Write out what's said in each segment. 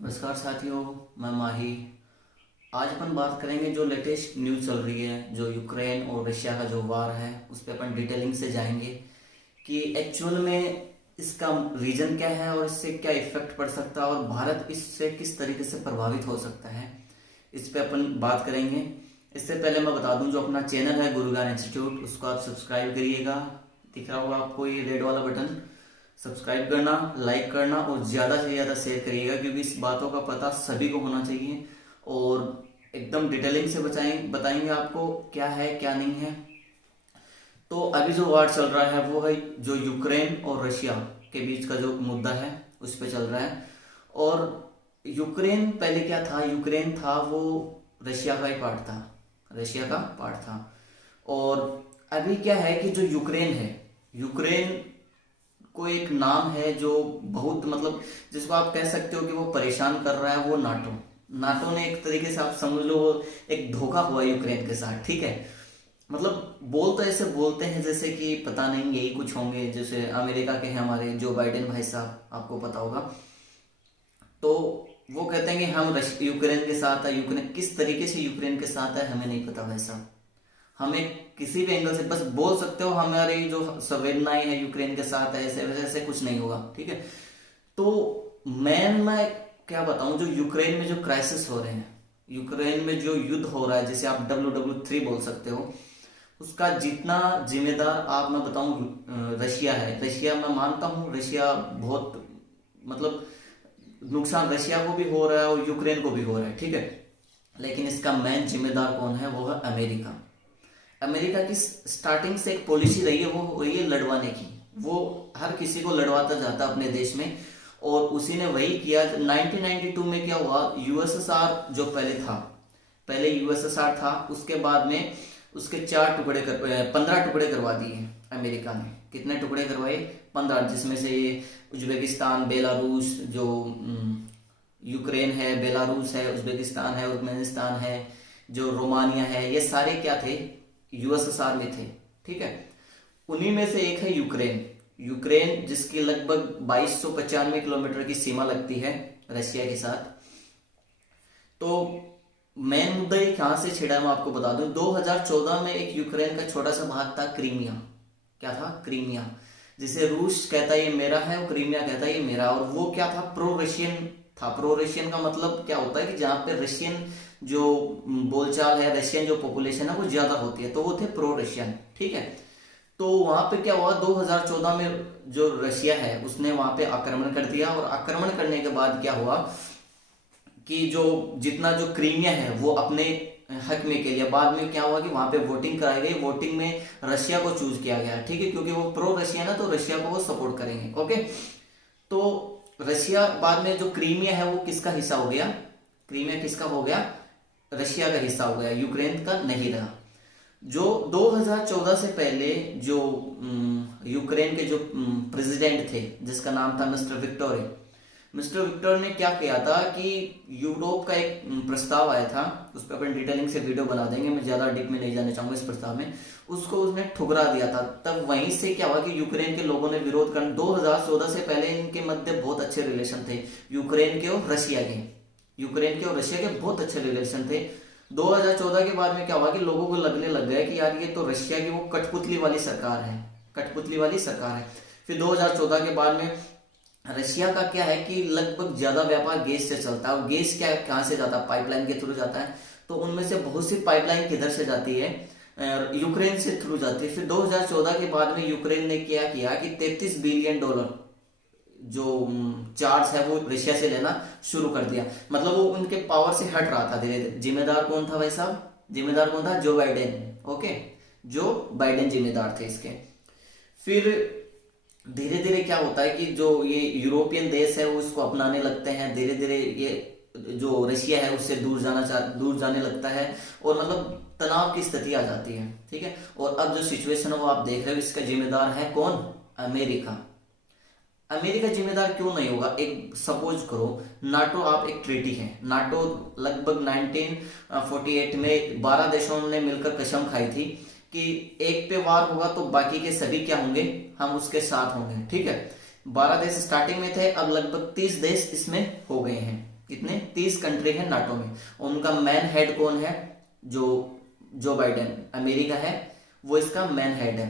नमस्कार साथियों, मैं माही। आज अपन बात करेंगे जो लेटेस्ट न्यूज़ चल रही है, जो यूक्रेन और रशिया का जो वार है उस पर अपन डिटेलिंग से जाएंगे कि एक्चुअल में इसका रीजन क्या है और इससे क्या इफेक्ट पड़ सकता है और भारत इससे किस तरीके से प्रभावित हो सकता है, इस पे अपन बात करेंगे। इससे पहले मैं बता दूं, जो अपना चैनल है गुरु ज्ञान इंस्टीट्यूट, उसको आप सब्सक्राइब करिएगा। दिख रहा होगा आपको ये रेड वाला बटन, सब्सक्राइब करना, लाइक करना और ज़्यादा से ज़्यादा शेयर करिएगा, क्योंकि इस बातों का पता सभी को होना चाहिए और एकदम डिटेलिंग से बताएंगे आपको क्या है क्या नहीं है। तो अभी जो वार चल रहा है वो है जो यूक्रेन और रशिया के बीच का जो मुद्दा है उस पर चल रहा है। और यूक्रेन पहले क्या था? यूक्रेन था वो रशिया का ही पार्ट था, रशिया का पार्ट था। और अभी क्या है कि जो यूक्रेन है, यूक्रेन को एक नाम है जो बहुत मतलब जिसको आप कह सकते हो कि वो परेशान कर रहा है, वो नाटो। नाटो ने एक तरीके से आप समझ लो वो एक धोखा हुआ यूक्रेन के साथ, ठीक है। मतलब बोल तो ऐसे बोलते हैं जैसे कि पता नहीं यही कुछ होंगे, जैसे अमेरिका के हैं हमारे जो बाइडेन भाई साहब, आपको पता होगा। तो वो कहते हैं कि हम यूक्रेन के साथ है। यूक्रेन किस तरीके से यूक्रेन के साथ है हमें नहीं पता भाई साहब। हमें किसी भी एंगल से बस बोल सकते हो हमारी जो संवेदनाएं हैं यूक्रेन के साथ है, ऐसे वैसे ऐसे कुछ नहीं होगा, ठीक है। तो मैं क्या बताऊं, जो यूक्रेन में जो क्राइसिस हो रहे हैं, यूक्रेन में जो युद्ध हो रहा है, जिसे आप WW3 बोल सकते हो, उसका जितना जिम्मेदार आप मैं बताऊं रशिया है। रशिया, मैं मानता हूं रशिया बहुत मतलब नुकसान रशिया को भी हो रहा है और यूक्रेन को भी हो रहा है, ठीक है। लेकिन इसका मेन जिम्मेदार कौन है? वो है अमेरिका। अमेरिका की स्टार्टिंग से एक पॉलिसी रही है, वो रही है लड़वाने की। वो हर किसी को लड़वाता जाता अपने देश में, और उसी ने वही किया। 1992 में क्या हुआ, यूएसएसआर जो पहले यूएसएसआर था, उसके बाद में उसके 15 टुकड़े करवा दिए अमेरिका ने। कितने टुकड़े करवाए? 15, जिसमें से ये उज्बेकिस्तान, बेलारूस, जो यूक्रेन है, बेलारूस है, उज्बेकिस्तान है, तुर्कमेनिस्तान है, जो रोमानिया है, ये सारे क्या थे? यूएसएसआर में थे, ठीक है। उन्हीं में से एक है यूक्रेन। यूक्रेन जिसकी लगभग 2295 किलोमीटर की सीमा लगती है रशिया के साथ। तो मेन मुद्दा ये कहां से छिड़ा है मैं आपको बता दूं। 2014 में एक यूक्रेन का छोटा सा भाग था, क्रीमिया। क्या था? क्रीमिया, जिसे रूस कहता है ये मेरा है और क्रीमिया कहता है ये मेरा। और वो क्या था? प्रो रशियन था। प्रो रशियन का मतलब क्या होता है कि जहां पे रशियन जो बोलचाल है, रशियन जो पॉपुलेशन है वो ज्यादा होती है, तो वो थे प्रो रशियन, ठीक है। तो वहां पे क्या हुआ, 2014 में जो रशिया है उसने वहां पे आक्रमण कर दिया। और आक्रमण करने के बाद क्या हुआ कि जो जितना जो क्रीमिया है वो अपने हक में के लिए, बाद में क्या हुआ कि वहां पे वोटिंग कराई गई। वोटिंग में रशिया को चूज किया गया, ठीक है, क्योंकि वो प्रो रशिया ना, तो रशिया को वो सपोर्ट करेंगे, ओके। तो रशिया बाद में जो क्रीमिया है वो किसका हिस्सा हो गया? क्रीमिया किसका हो गया? रशिया का हिस्सा हो गया, यूक्रेन का नहीं रहा। जो 2014 से पहले जो यूक्रेन के जो प्रेसिडेंट थे, जिसका नाम था मिस्टर विक्टर ने क्या किया था कि यूरोप का एक प्रस्ताव आया था, उस पर अपन डिटेलिंग से वीडियो बना देंगे, मैं ज्यादा डीप में नहीं जाना चाहूंगा इस प्रस्ताव में। उसको उसने ठुकरा दिया था। तब वहीं से क्या हुआ कि यूक्रेन के लोगों ने विरोध कर 2014 से पहले इनके मध्य बहुत अच्छे रिलेशन थे, यूक्रेन के और रशिया के। यूक्रेन के और रशिया के बहुत अच्छे रिलेशन थे। 2014 के बाद में क्या हुआ कि लोगों को लगने लग गया कि यार ये तो रशिया की वो कठपुतली वाली सरकार है, कठपुतली वाली सरकार है। फिर 2014 के बाद में रशिया का क्या है कि लगभग ज्यादा व्यापार गैस से चलता है। और गैस क्या कहां से जाता है? पाइपलाइन के थ्रू जाता है। तो उनमें से बहुत सी पाइपलाइन किधर से जाती है? यूक्रेन से थ्रू जाती है। फिर 2014 के बाद में यूक्रेन ने क्या किया कि $33 बिलियन जो चार्ज है वो रशिया से लेना शुरू कर दिया। मतलब वो उनके पावर से हट रहा था धीरे धीरे। जिम्मेदार कौन था भाई साहब? जिम्मेदार कौन था? Joe Biden, okay, Joe Biden जिम्मेदार थे इसके। फिर धीरे धीरे क्या होता है कि जो ये यूरोपियन देश है वो इसको अपनाने लगते हैं। धीरे धीरे ये जो रशिया है उससे दूर जाने लगता है, और मतलब तनाव की स्थिति आ जाती है, ठीक है। और अब जो सिचुएशन है वो आप देख रहे हो, इसका जिम्मेदार है कौन? अमेरिका। अमेरिका जिम्मेदार क्यों नहीं होगा? एक सपोज करो नाटो, आप एक ट्रीटी है, नाटो लगभग 1948 में 12 देशों ने मिलकर कसम खाई थी कि एक पे वार होगा तो बाकी के सभी क्या होंगे? हम उसके साथ होंगे, ठीक है। 12 देश स्टार्टिंग में थे, अब लगभग 30 देश इसमें हो गए हैं, कितने 30 कंट्री है नाटो में। उनका मैन हेड कौन है? जो बाइडेन, अमेरिका है, वो इसका मैन हेड है।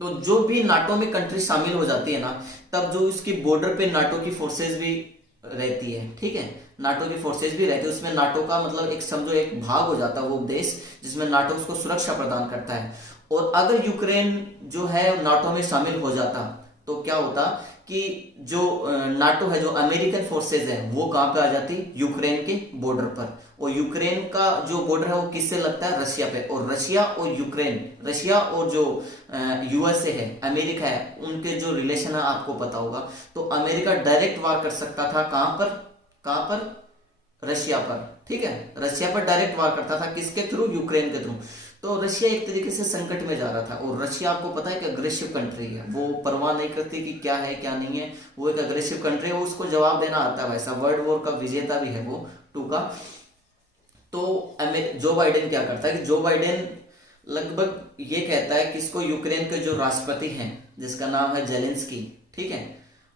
तो जो भी नाटो में कंट्री शामिल हो जाती है ना, तब जो इसकी बॉर्डर पे नाटो की फोर्सेस भी रहती है, ठीक है, नाटो की फोर्सेस भी रहती है, उसमें नाटो का मतलब एक समझो एक भाग हो जाता है वो देश जिसमें नाटो उसको सुरक्षा प्रदान करता है। और अगर यूक्रेन जो है नाटो में शामिल हो जाता तो क्या होता कि जो नाटो है, जो अमेरिकन फोर्सेज है, वो कहां पे आ जाती? यूक्रेन के बॉर्डर पर। और यूक्रेन का जो बॉर्डर है वो किससे लगता है? रशिया पे। और रशिया और यूक्रेन, रशिया और जो यूएसए है, अमेरिका है, उनके जो रिलेशन है आपको पता होगा। तो अमेरिका डायरेक्ट वार कर सकता था कहां पर? रशिया पर, ठीक है, रशिया पर डायरेक्ट वार करता था, किसके थ्रू? यूक्रेन के थ्रू। तो रशिया एक तरीके से संकट में जा रहा था। और रशिया आपको पता है कि अग्रेसिव कंट्री है, वो परवाह नहीं करती कि क्या है क्या नहीं है, वो एक अग्रेसिव कंट्री है, वो उसको जवाब देना आता है। वैसा वर्ल्ड वॉर का विजेता भी है वो 2 का। तो जो बाइडेन क्या करता है कि जो बाइडेन लगभग ये कहता है कि इसको यूक्रेन के जो राष्ट्रपति हैं, जिसका नाम है जेलेंस्की, ठीक है,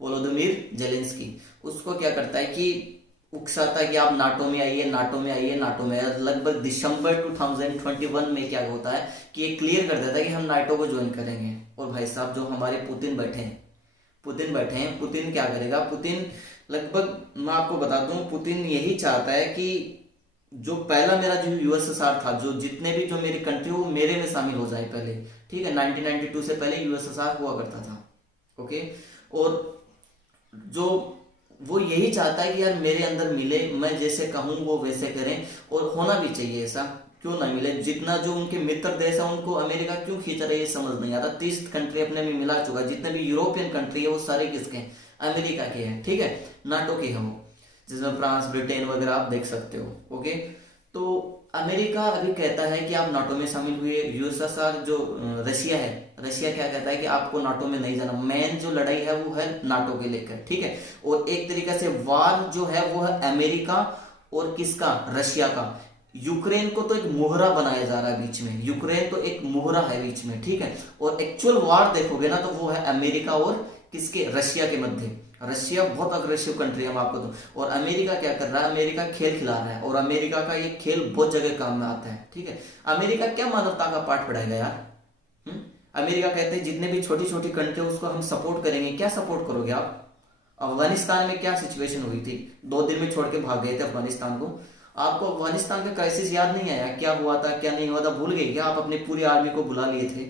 वोलोदिमीर जेलेंस्की, उसको क्या करता है कि उकसाता है कि आप नाटो में आइए, नाटो में आइए, नाटो में। लगभग दिसंबर 2021 में क्या होता है कि ये क्लियर कर देता है कि हम नाटो को ज्वाइन करेंगे। और भाई साहब जो हमारे पुतिन बैठे हैं, पुतिन क्या करेगा? पुतिन लगभग मैं आपको बता दूं, पुतिन यही चाहता है कि जो पहला मेरा जो यूएसएसआर था, जो जितने भी जो मेरी कंट्री वो मेरे में शामिल हो जाए पहले, ठीक है। 1992 से पहले यूएसएसआर हुआ करता था, ओके। और जो वो यही चाहता है कि यार मेरे अंदर मिले, मैं जैसे कहूं वो वैसे करें, और होना भी चाहिए ऐसा, क्यों ना मिले। जितना जो उनके मित्र देश है उनको अमेरिका क्यों खींच रहा है ये समझ नहीं आता। 30 कंट्री अपने में मिला चुका है, जितने भी यूरोपियन कंट्री है वो सारे किसके हैं? अमेरिका के हैं, ठीक है, नाटो के हैं वो, जिसमें फ्रांस, ब्रिटेन वगैरह आप देख सकते हो, ओके। तो अमेरिका अभी कहता है कि आप नाटो में शामिल हुए। यूएसएसआर जो रशिया है, रशिया क्या कहता है कि आपको नाटो में नहीं जाना। मेन जो लड़ाई है वो है नाटो के लेकर, ठीक है। और एक तरीके से वार जो है वो है अमेरिका और किसका? रशिया का। यूक्रेन को तो एक मोहरा बनाया जा रहा है बीच में, यूक्रेन तो एक मोहरा है बीच में, ठीक है। और एक्चुअल वार देखोगे ना तो वो है अमेरिका और किसके? रशिया के मध्य। रशिया बहुत अग्रेसिव कंट्री है, हम आपको तो। और अमेरिका क्या कर रहा है? अमेरिका खेल खिला रहा है, और अमेरिका का ये खेल बहुत जगह काम में आता है, ठीक है। अमेरिका क्या मानवता का पाठ पढ़ाएगा यार? अमेरिका कहते हैं जितने भी छोटी छोटी कंट्री उसको हम सपोर्ट करेंगे। क्या सपोर्ट करोगे आप? अफगानिस्तान में क्या सिचुएशन हुई थी? 2 दिन में छोड़ के भाग गए थे अफगानिस्तान को। आपको अफगानिस्तान का क्राइसिस याद नहीं आया? क्या हुआ था क्या नहीं हुआ था भूल गए क्या? आप अपनी पूरी आर्मी को बुला लिए थे।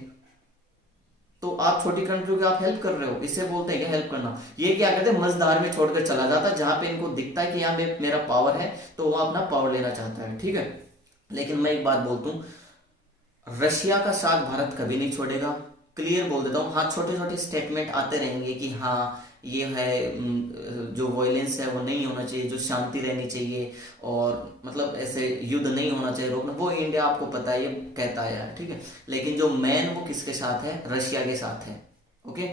तो आप छोटी कंट्री को आप हेल्प कर रहे हो, इसे बोलते हैं क्या हेल्प करना? ये क्या करते हैं? मझधार में छोड़कर चला जाता है, जहां पे इनको दिखता है कि यहाँ पे मेरा पावर है, तो वो अपना पावर लेना चाहता है, ठीक है। लेकिन मैं एक बात बोलता हूं, रशिया का साथ भारत कभी नहीं छोड़ेगा, क्लियर बोल देता हूँ। हाँ, छोटे छोटे स्टेटमेंट आते रहेंगे कि हाँ ये है, जो वायलेंस है वो नहीं होना चाहिए, जो शांति रहनी चाहिए, और मतलब ऐसे युद्ध नहीं होना चाहिए, रोकना, वो इंडिया आपको पता है ये कहता है यार, ठीक है। लेकिन जो मैन वो किसके साथ है? रशिया के साथ है, ओके।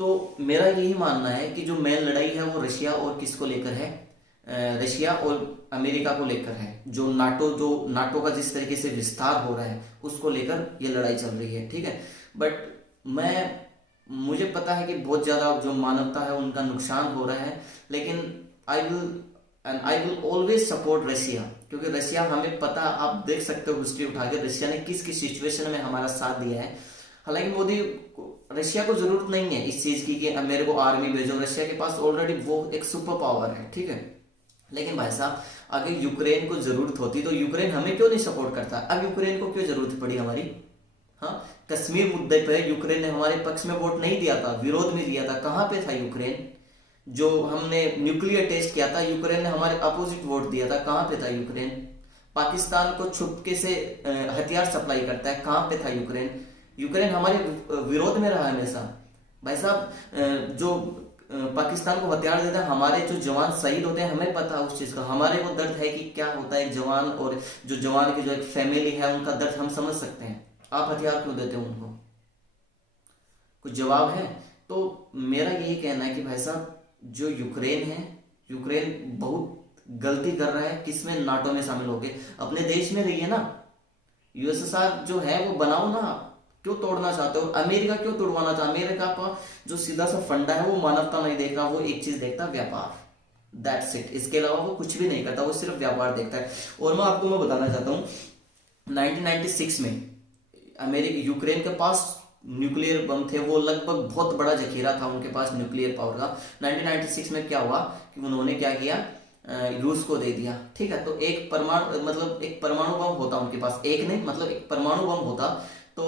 तो मेरा यही मानना है कि जो मैन लड़ाई है वो रशिया और किसको लेकर है? रशिया और अमेरिका को लेकर है। जो नाटो का जिस तरीके से विस्तार हो रहा है उसको लेकर ये लड़ाई चल रही है, ठीक है। बट मुझे पता है कि बहुत ज्यादा जो मानवता है उनका नुकसान हो रहा है, लेकिन I will always support Russia, क्योंकि रशिया हमें पता, आप देख सकते हो हिस्ट्री उठा के रशिया ने किस किस सिचुएशन में हमारा साथ दिया है। हालांकि मोदी, रशिया को जरूरत नहीं है इस चीज की कि मेरे को आर्मी भेजो, रशिया के पास ऑलरेडी वो एक सुपर पावर है, ठीक है। लेकिन भाई साहब अगर यूक्रेन को जरूरत होती तो यूक्रेन हमें क्यों नहीं सपोर्ट करता? अब यूक्रेन को क्यों जरूरत पड़ी हमारी? हाँ, कश्मीर मुद्दे पे यूक्रेन ने हमारे पक्ष में वोट नहीं दिया था, विरोध में दिया था। कहां पे था यूक्रेन? जो हमने न्यूक्लियर टेस्ट किया था, यूक्रेन ने हमारे अपोजिट वोट दिया था। कहां पे था यूक्रेन? पाकिस्तान को छुपके से हथियार सप्लाई करता है, कहां पे था यूक्रेन? यूक्रेन हमारे विरोध में रहा हमेशा। भाई साहब जो पाकिस्तान को हथियार देता है, हमारे जो जवान शहीद होते हैं, हमें पता है उस चीज का, हमारे को दर्द है कि क्या होता है एक जवान, और जो जवान की जो एक फैमिली है उनका दर्द हम समझ सकते हैं। आप हथियार क्यों देते हो उनको? कुछ जवाब है? तो मेरा यही कहना है कि भाई साहब जो यूक्रेन है, यूक्रेन बहुत गलती कर रहा है, किसमें? नाटो में शामिल होके। अपने देश में रहिए ना, यूएसएसआर जो है वो बनाओ ना, क्यों तोड़ना चाहते हो? अमेरिका क्यों तोड़वाना चाहते? अमेरिका का जो सीधा सा फंडा है वो मानवता नहीं देख रहा, वो एक चीज देखता, व्यापार। That's it. इसके अलावा वो कुछ भी नहीं करता, वो सिर्फ व्यापार देखता है। और मैं बताना चाहता हूँ 1996 में अमेरिका यूक्रेन के पास न्यूक्लियर बम थे, वो लगभग बहुत बड़ा जखीरा था उनके पास न्यूक्लियर पावर का। 1996 में क्या हुआ कि उन्होंने क्या किया, रूस को दे दिया। ठीक है, तो एक परमाणु मतलब एक परमाणु बम होता उनके पास, एक नहीं मतलब एक परमाणु बम होता, तो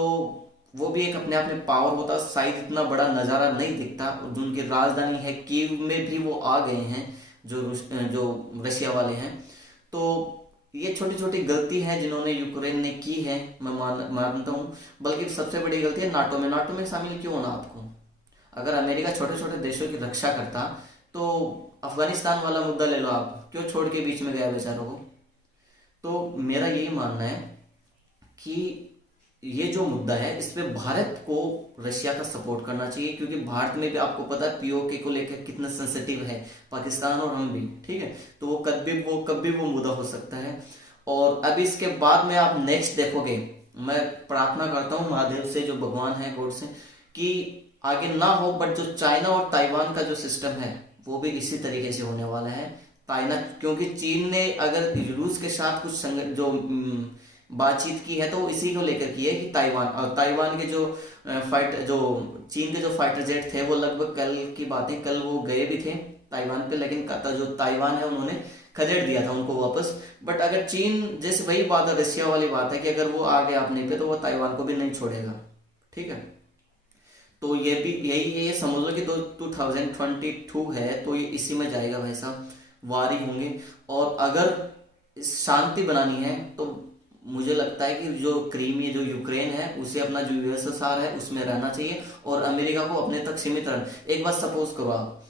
वो भी एक अपने आप में पावर होता। शायद इतना बड़ा नजारा नहीं दिखता। उनकी राजधानी है कीव में भी वो आ गए हैं जो रशिया वाले हैं। तो ये छोटी छोटी गलती है जिन्होंने यूक्रेन ने की है, मैं मानता हूँ। बल्कि सबसे बड़ी गलती है नाटो में शामिल क्यों होना आपको। अगर अमेरिका छोटे छोटे देशों की रक्षा करता तो अफगानिस्तान वाला मुद्दा ले लो, आप क्यों छोड़ के बीच में गया बेचारों को। तो मेरा यही मानना है कि ये जो मुद्दा है इस पे भारत को रशिया का सपोर्ट करना चाहिए, क्योंकि भारत में भी आपको पता है पीओके को लेकर कितना सेंसिटिव है पाकिस्तान और हम भी। ठीक है, तो वो कभी वो मुद्दा हो सकता है। और अब इसके बाद में आप नेक्स्ट देखोगे, मैं प्रार्थना करता हूँ महादेव से, जो भगवान है गॉड से, कि आगे ना हो, बट जो चाइना और ताइवान का जो सिस्टम है वो भी इसी तरीके से होने वाला है। चाइना, क्योंकि चीन ने अगर रूस के साथ कुछ बातचीत की है तो वो इसी को लेकर की है कि ताइवान के जो चीन के जो फाइटर जेट थे वो लगभग कल की बातें, कल वो गए भी थे ताइवान पे, लेकिन जो ताइवान है उन्होंने खदेड़ दिया था उनको वापस। बट अगर चीन, जैसे वही बात है रशिया वाली बात है कि अगर वो आ गया अपने पे तो वो ताइवान को भी नहीं छोड़ेगा। ठीक है, तो ये भी ये समझ लो कि 2022 है तो ये इसी में जाएगा भाई साहब, वार ही होंगे। और अगर शांति बनानी है तो मुझे लगता है कि जो क्रीमी जो यूक्रेन है उसे अपना जो यूएसएसआर है उसमें रहना चाहिए और अमेरिका को अपने तक सीमित रहना। एक बात सपोज करो आप,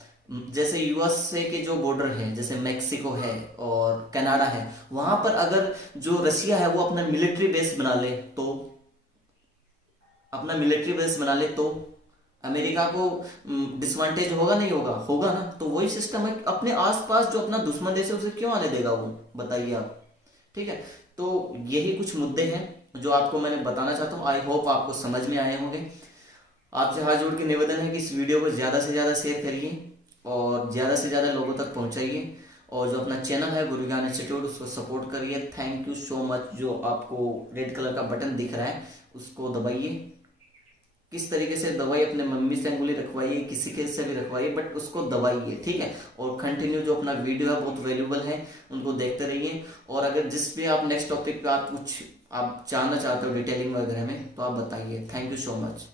जैसे यूएसए के जो बॉर्डर है, जैसे मेक्सिको है और कनाडा है, वहां पर अगर जो रशिया है वो अपना मिलिट्री बेस बना ले तो अमेरिका को डिसवांटेज होगा नहीं होगा, होगा ना। तो वही सिस्टम है, अपने आसपास जो अपना दुश्मन देश है उसे क्यों आने देगा वो, बताइए आप। ठीक है, तो यही कुछ मुद्दे हैं जो आपको मैंने बताना चाहता हूँ। आई होप आपको समझ में आए होंगे। आपसे हाथ जोड़ के निवेदन है कि इस वीडियो को ज़्यादा से ज़्यादा शेयर करिए और ज़्यादा से ज़्यादा लोगों तक पहुँचाइए, और जो अपना चैनल है गुरु ज्ञान इंस्टीट्यूट उसको सपोर्ट करिए। Thank you so much. जो आपको रेड कलर का बटन दिख रहा है उसको दबाइए। किस तरीके से दवाई, अपने मम्मी से अंगुली रखवाइए, किसी के से भी रखवाइए, बट उसको दबाइए। ठीक है, और कंटिन्यू जो अपना वीडियो है बहुत वैल्यूबल है उनको देखते रहिए। और अगर जिस भी आप नेक्स्ट टॉपिक पे आप कुछ आप जानना चाहते हो डिटेलिंग वगैरह में तो आप बताइए। थैंक यू सो मच,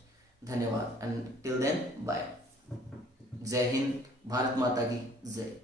धन्यवाद एंड टिल देन बाय। जय हिंद, भारत माता की जय।